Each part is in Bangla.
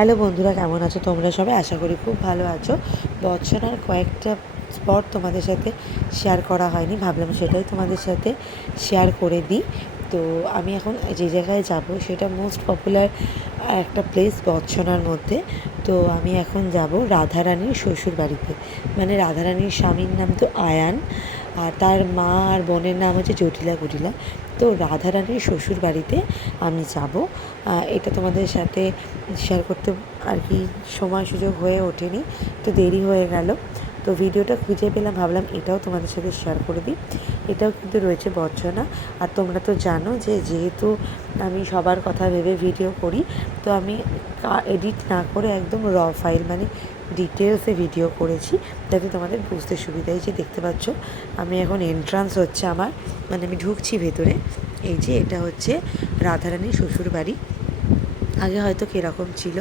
হ্যালো বন্ধুরা, কেমন আছো তোমরা সবাই? আশা করি খুব ভালো আছো। বর্ষার কয়েকটা স্পট তোমাদের সাথে শেয়ার করা হয়নি, ভাবলাম সেটাই তোমাদের সাথে শেয়ার করে দিই। তো আমি এখন যে জায়গায় যাব সেটা মোস্ট পপুলার একটা প্লেস বর্ষণার মধ্যে। তো আমি এখন যাব রাধারানীর শ্বশুর বাড়িতে। মানে রাধারানীর স্বামীর নাম তো আয়ান, আর তার মা আর বোনের নাম হচ্ছে জটিলা কুটিলা। তো রাধারানীর শ্বশুর বাড়িতে আমি যাব। এটা তোমাদের সাথে শেয়ার করতে আর কি সময় সুযোগ হয়ে ওঠেনি, তো দেরি হয়ে গেল। তো ভিডিওটা খুঁজে পেলাম, ভাবলাম এটাও তোমাদের সাথে শেয়ার করে দিই। এটাও কিন্তু রয়েছে বর্ষণা। আর তোমরা তো জানো যে যেহেতু আমি সবার কথা ভেবে ভিডিও করি, তো আমি এডিট না করে একদম র ফাইল মানে ডিটেলসে ভিডিও করেছি, যাতে তোমাদের বুঝতে সুবিধা। এই যে দেখতে পাচ্ছ, আমি এখন এন্ট্রান্স হচ্ছে আমার, মানে আমি ঢুকছি ভেতরে। এই যে এটা হচ্ছে রাধারানীর শ্বশুর বাড়ি। আগে হয়তো কীরকম ছিল,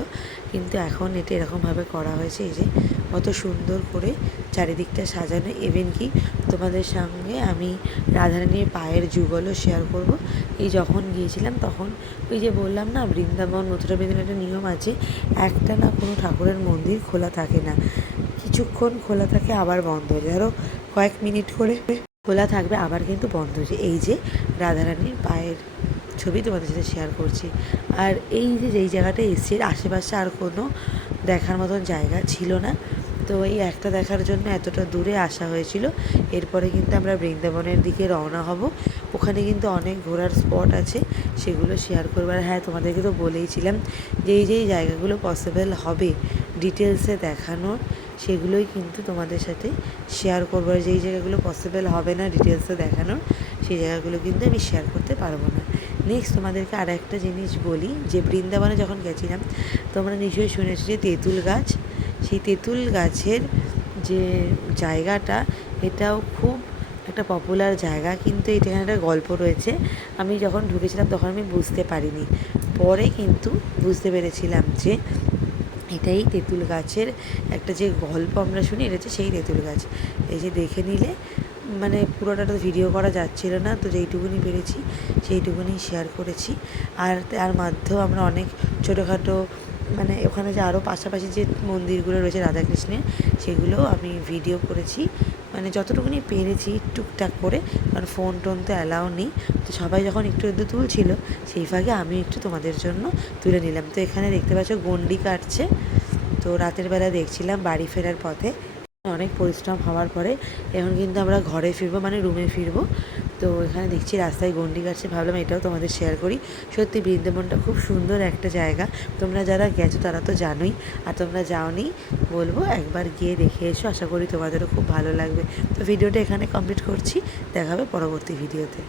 কিন্তু এখন এটা এরকমভাবে করা হয়েছে। এই যে কত সুন্দর করে চারিদিকটা সাজানো। ইভেন কি তোমাদের সঙ্গে আমি রাধারানীর পায়ের যুগলও শেয়ার করব। এই যখন গিয়েছিলাম তখন ওই যে বললাম না, বৃন্দাবন মথুরা বৃন্দাবন একটা নিয়ম আছে, একটা না কোনো ঠাকুরের মন্দির খোলা থাকে না, কিছুক্ষণ খোলা থাকে আবার বন্ধ হয়ে যায়। ধরো কয়েক মিনিট করে খোলা থাকবে, আবার কিন্তু বন্ধ হয়ে যায়। এই যে রাধারানীর পায়ের ছবি তোমাদের সাথে শেয়ার করছি। আর এই যে যেই জায়গাটা এসছি, আশেপাশে আর কোনো দেখার মতন জায়গা ছিল না, তো এই একটা দেখার জন্য এতটা দূরে আসা হয়েছিল। এরপরে কিন্তু আমরা বৃন্দাবনের দিকে রওনা হব। ওখানে কিন্তু অনেক ঘোরার স্পট আছে, সেগুলো শেয়ার করবো। আর হ্যাঁ, তোমাদেরকে তো বলেইছিলাম যে এই যেই জায়গাগুলো পসিবল হবে ডিটেলসে দেখানোর, সেগুলোই কিন্তু তোমাদের সাথে শেয়ার করবো। আর যেই জায়গাগুলো পসিবল হবে না ডিটেলসে দেখানোর, সেই জায়গাগুলো কিন্তু আমি শেয়ার করতে পারবো না। নেক্সট তোমাদেরকে আর একটা জিনিস বলি, যে বৃন্দাবনে যখন গেছিলাম, তোমরা নিশ্চয়ই শুনেছো যে তেঁতুল গাছ, সেই তেঁতুল গাছের যে জায়গাটা, এটাও খুব একটা পপুলার জায়গা। কিন্তু এখানে একটা গল্প রয়েছে। আমি যখন ঢুকেছিলাম তখন আমি বুঝতে পারিনি, পরে কিন্তু বুঝতে পেরেছিলাম যে এটাই তেঁতুল গাছের একটা যে গল্প আমরা শুনি, এটা হচ্ছে সেই তেঁতুল গাছ। এই যে দেখে নিলে, মানে পুরোটা তো ভিডিও করা যাচ্ছিল না, তো যেইটুকুনি পেরেছি সেইটুকুনি শেয়ার করেছি। আর তার মাধ্যমেও আমরা অনেক ছোটোখাটো, মানে ওখানে যে আরও পাশাপাশি যে মন্দিরগুলো রয়েছে রাধাকৃষ্ণের, সেগুলোও আমি ভিডিও করেছি, মানে যতটুকুনি পেরেছি টুকটাক করে। কারণ ফোন টোন তো অ্যালাউ নেই, তো সবাই যখন একটু একটু তুলছিল, সেই ফাঁকে আমি একটু তোমাদের জন্য তুলে নিলাম। তো এখানে দেখতে পাচ্ছ গন্ডি কাটছে। তো রাতের বেলা দেখছিলাম বাড়ি ফেরার পথে। অনেক পরিশ্রম হওয়ার পরে এখন কিন্তু আমরা ঘরে ফিরবো, মানে রুমে ফিরবো। তো এখানে দেখছি রাস্তায় গন্ডি কাটছে, ভাবলাম এটাও তোমাদের শেয়ার করি। সত্যি বৃন্দাবনটা খুব সুন্দর একটা জায়গা। তোমরা যারা গেছো তারা তো জানোই, আর তোমরা যাওনি বলবো একবার গিয়ে দেখে এসো, আশা করি তোমাদেরও খুব ভালো লাগবে। তো ভিডিওটা এখানে কমপ্লিট করছি, দেখা হবে পরবর্তী ভিডিওতে।